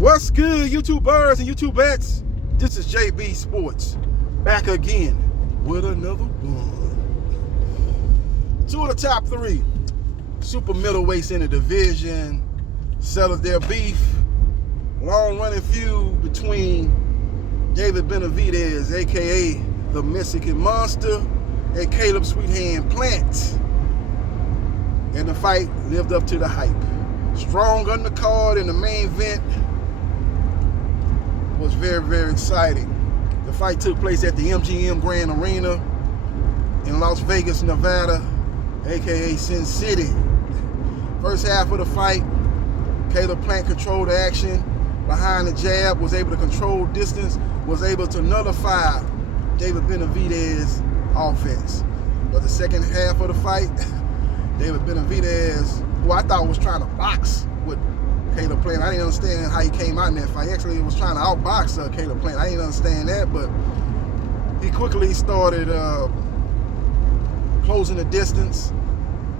What's good, YouTubers and YouTubettes? This is JBsports, back again with another one. Two of the top three super middleweights in the division settled their beef. Long-running feud between JB-Benavidez, aka the Mexican Monster, and Caleb Sweethand Plant. And the fight lived up to the hype. Strong undercard in the main event. Was very, very exciting. The fight took place at the MGM Grand Arena in Las Vegas, Nevada, aka Sin City. First half of the fight, Caleb Plant controlled the action behind the jab, was able to control distance, was able to nullify JB-Benavidez's offense. But the second half of the fight, JB-Benavidez, who I thought was trying to box with Caleb Plant. I didn't understand how he came out in that fight. Actually, he was trying to outbox Caleb Plant. I didn't understand that, but he quickly started closing the distance,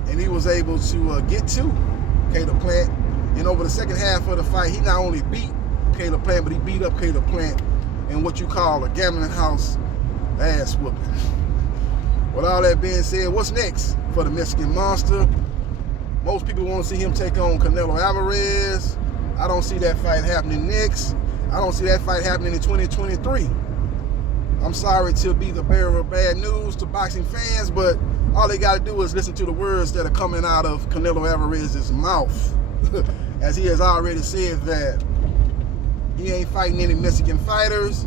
and he was able to get to Caleb Plant. And over the second half of the fight, he not only beat Caleb Plant, but he beat up Caleb Plant in what you call a gambling house ass whooping. With all that being said, what's next for the Mexican Monster? Most people want to see him take on Canelo-Benavidez. I don't see that fight happening next. I don't see that fight happening in 2023. I'm sorry to be the bearer of bad news to boxing fans, but all they got to do is listen to the words that are coming out of Canelo-Benavidez's mouth. As he has already said that he ain't fighting any Mexican fighters.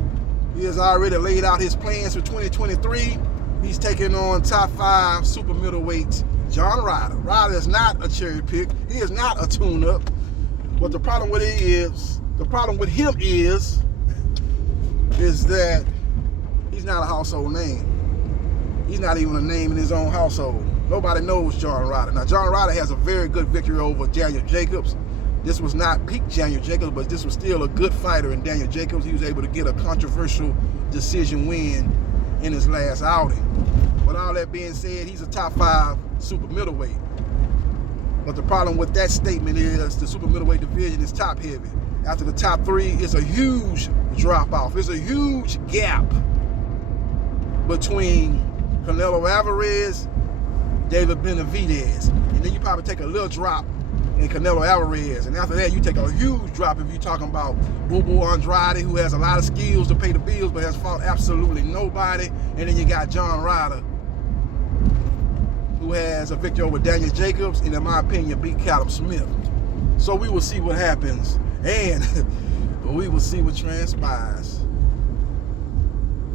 He has already laid out his plans for 2023. He's taking on top 5 super middleweights John Ryder. Ryder is not a cherry pick. He is not a tune-up. But the problem with him is that he's not a household name. He's not even a name in his own household. Nobody knows John Ryder. Now, John Ryder has a very good victory over Daniel Jacobs. This was not peak Daniel Jacobs, but this was still a good fighter in Daniel Jacobs. He was able to get a controversial decision win in his last outing. With all that being said, he's a top 5 super middleweight. But the problem with that statement is the super middleweight division is top heavy. After the top 3, it's a huge drop off. It's a huge gap between Canelo-Benavidez, JB-Benavidez. And then you probably take a little drop in Canelo-Benavidez. And after that, you take a huge drop if you're talking about Boo Andrade, who has a lot of skills to pay the bills, but has fought absolutely nobody. And then you got John Ryder, who has a victory over Daniel Jacobs, and in my opinion, beat Callum Smith. So we will see what happens, and we will see what transpires.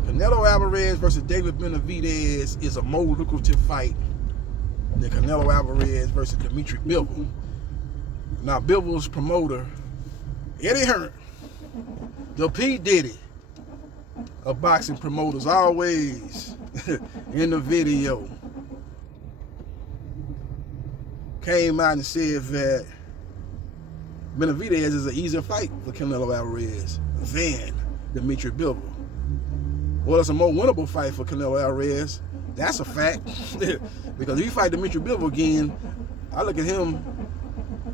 Canelo-Benavidez versus JB-Benavidez is a more lucrative fight than Canelo-Benavidez versus Bivol. Now, Bivol's promoter, Eddie Hearn, the P. Diddy of boxing promoters, always in the video, came out and said that Benavidez is an easier fight for Canelo-Benavidez than Bivol. Well, it's a more winnable fight for Canelo-Benavidez. That's a fact. Because if you fight Bivol again, I look at him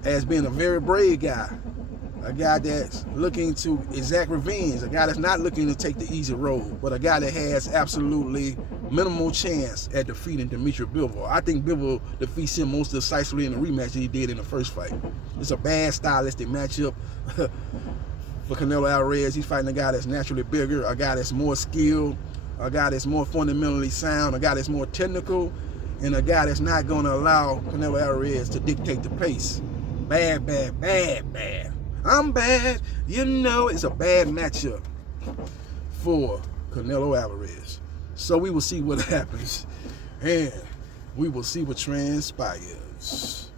as being a very brave guy. A guy that's looking to exact revenge. A guy that's not looking to take the easy road, but a guy that has absolutely minimal chance at defeating Bivol. I think Bivol defeats him most decisively in the rematch that he did in the first fight. It's a bad stylistic matchup for Canelo-Benavidez. He's fighting a guy that's naturally bigger, a guy that's more skilled, a guy that's more fundamentally sound, a guy that's more technical, and a guy that's not going to allow Canelo-Benavidez to dictate the pace. Bad, bad, bad, bad. I'm bad, you know. It's a bad matchup for Canelo-Benavidez. So we will see what happens, and we will see what transpires.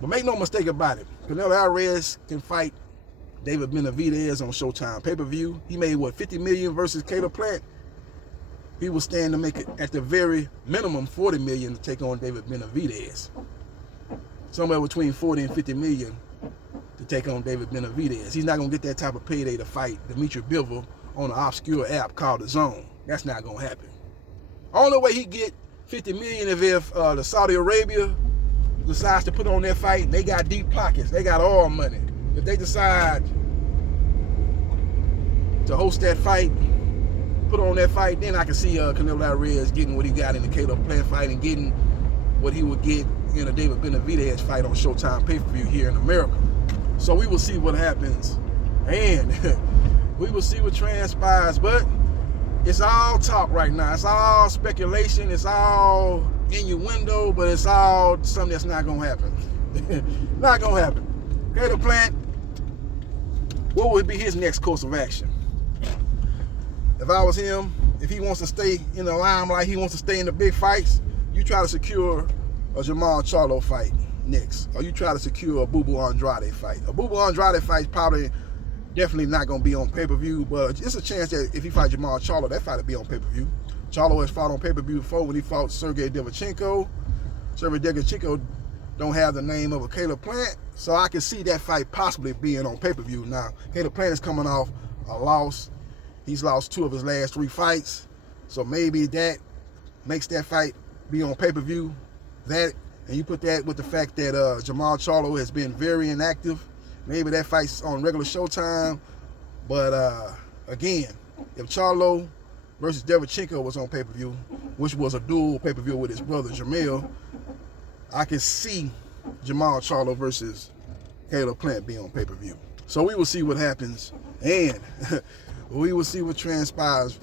But make no mistake about it, Canelo-Benavidez can fight JB-Benavidez on Showtime pay-per-view. He made, what, $50 million versus Caleb Plant? He will stand to make it, at the very minimum, $40 million to take on JB-Benavidez. Somewhere between $40 and $50 million to take on JB-Benavidez. He's not going to get that type of payday to fight Bivol on an obscure app called The Zone. That's not going to happen. Only way he get $50 million if the Saudi Arabia decides to put on their fight. They got deep pockets. They got oil money. If they decide to host that fight, put on that fight, then I can see Canelo-Benavidez getting what he got in the Caleb Plant fight and getting what he would get in a David Benavidez fight on Showtime pay-per-view here in America. So we will see what happens, and we will see what transpires. But it's all talk right now. It's all speculation. It's all innuendo, but it's all something that's not going to happen. Not going to happen. Caleb Plant, what would be his next course of action? If I was him, if he wants to stay in the limelight, he wants to stay in the big fights, you try to secure a Jamal Charlo fight next, or you try to secure a Boo Boo Andrade fight. A Boo Boo Andrade fight is probably definitely not going to be on pay-per-view, but it's a chance that if he fight Jamal Charlo, that fight will be on pay-per-view. Charlo has fought on pay-per-view before when he fought Sergey Derevchenko. Sergey Derevchenko don't have the name of a Caleb Plant, so I can see that fight possibly being on pay-per-view. Now, Caleb Plant is coming off a loss. He's lost 2 of his last 3 fights, so maybe that makes that fight be on pay-per-view. That, and you put that with the fact that Jamal Charlo has been very inactive, maybe that fight's on regular Showtime. But again, if Charlo versus Derevchenko was on pay-per-view, which was a dual pay-per-view with his brother Jamil, I can see Jamal Charlo versus Caleb Plant being on pay-per-view. So we will see what happens, and we will see what transpires.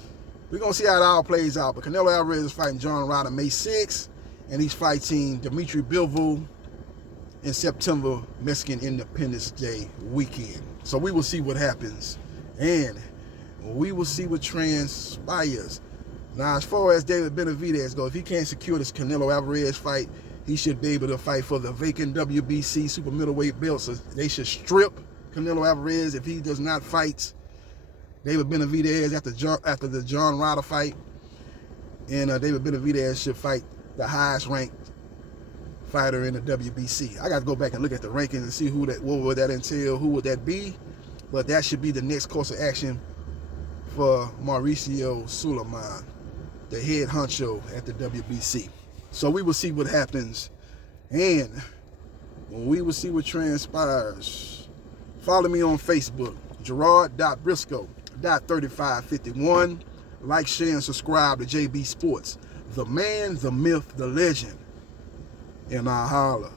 We're going to see how it all plays out. But Canelo-Benavidez is fighting John Ryder May 6th, and he's fighting Bivol in September, Mexican Independence Day weekend. So we will see what happens, and we will see what transpires. Now, as far as David Benavidez goes, if he can't secure this Canelo-Benavidez fight, he should be able to fight for the vacant WBC super middleweight belt. So they should strip Canelo-Benavidez if he does not fight David Benavidez after the John Ryder fight. And David Benavidez should fight the highest ranked fighter in the WBC. I got to go back and look at the rankings and see what would that entail, who would that be. But that should be the next course of action for Mauricio Suleiman, the head honcho at the WBC. So we will see what happens, and we will see what transpires. Follow me on Facebook, Gerard.Briscoe.3551. Like, share, and subscribe to JB Sports. The man, the myth, the legend. And I holla.